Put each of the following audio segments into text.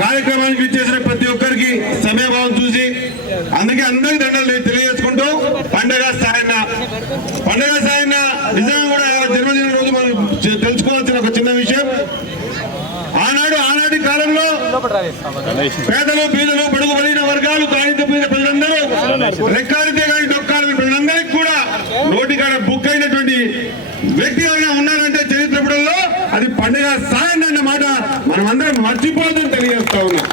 కార్యక్రమానికి ఇచ్చేసిన ప్రతి ఒక్కరికి సమయభావం చూసి అందుకే అందరికి దండలు తెలియజేసుకుంటూ పండగ సాయన్న నిజంగా కూడా జన్మదిన రోజు మనం తెలుసుకోవాల్సిన ఒక చిన్న విషయం. ఆనాటి కాలంలో పేదలు బీదలు బడుగు బలిన వర్గాలు తాగిపోయిన ప్రజలందరూ రెక్కాడితే కానీ డొక్కాలని ప్రజలందరికీ కూడా నోటికాడ బుక్ అయినటువంటి వ్యక్తి ఎవరైనా ఉన్నారంటే చరిత్రపుడంలో అది పండుగ సాయం అన్న మాట మనం అందరం మర్చిపోతుందని తెలియజేస్తా ఉన్నాం.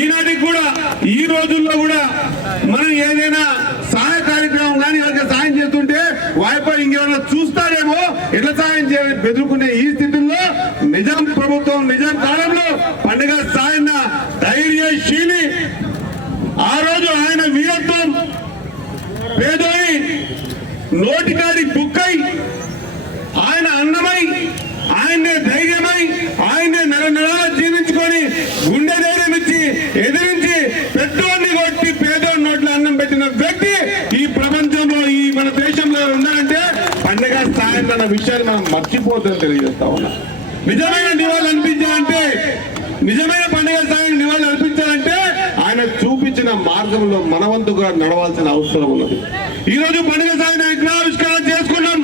ఈనాటికి కూడా ఈ రోజుల్లో కూడా మనం ఏదైనా సహాయ కార్యక్రమం కానీ వాళ్ళకి సాయం చేస్తుంటే వాయిపై ఇంకేమైనా చూస్తారేమో ఎట్లా సాయం చేయాలని బెదురుకునే ఈ స్థితిలో నిజాం ప్రభుత్వం నిజాం కాలంలో పండుగ సాయన్న ధైర్యశీలి. ఆ రోజు ఆయన వీరత్వం పేదోని నోటికాడి బుక్కై ఆయన అన్నమై ఆయనే ధైర్యమై ఆయనే నెల నెలలా జీవించుకొని గుండె ధైర్యం ఇచ్చి ఎదిరించి పెద్దోడిని కొట్టి పేదోడి నోట్లో అన్నం పెట్టిన వ్యక్తి ఈ ప్రపంచంలో ఈ మన దేశంలో ఉన్నారంటే పండగ సాయం అన్న విషయాన్ని మనం మర్చిపోతుందని తెలియజేస్తా ఉన్నా. నిజమైన నివాళులు అనిపించాలంటే నిజమైన పండుగ సాయం నివాళులు అర్పించాలంటే ఆయన చూపించిన మార్గంలో మనవంతుగా నడవాల్సిన అవసరం ఉన్నది. ఈ రోజు పండుగ సాయం విగ్రహావిష్కరణ చేసుకున్నాం,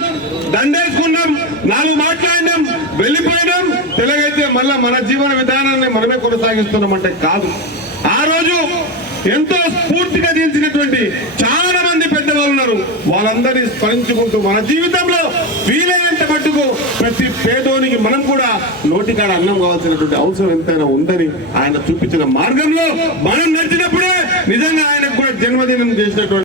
దండేసుకున్నాం, 4 మాట్లాడినాం, వెళ్ళిపోయినాం. తెలుగైతే మళ్ళా మన జీవన విధానాన్ని మనమే కొనసాగిస్తున్నామంటే కాదు. ఆ రోజు ఎంతో స్ఫూర్తిగా తీర్చినటువంటి చాలా మంది పెద్దవాళ్ళు ఉన్నారు. వాళ్ళందరినీ స్మరించుకుంటూ మన జీవితంలో వీలైనంత మట్టుకు ప్రతి పేదోనికి మనం కూడా నోటికాడ అన్నం కావాల్సినటువంటి అవసరం ఎంతైనా ఉందని ఆయన చూపించిన మార్గంలో మనం నడిచినప్పుడే నిజంగా ఆయనకు కూడా జన్మదినం చేసినటువంటి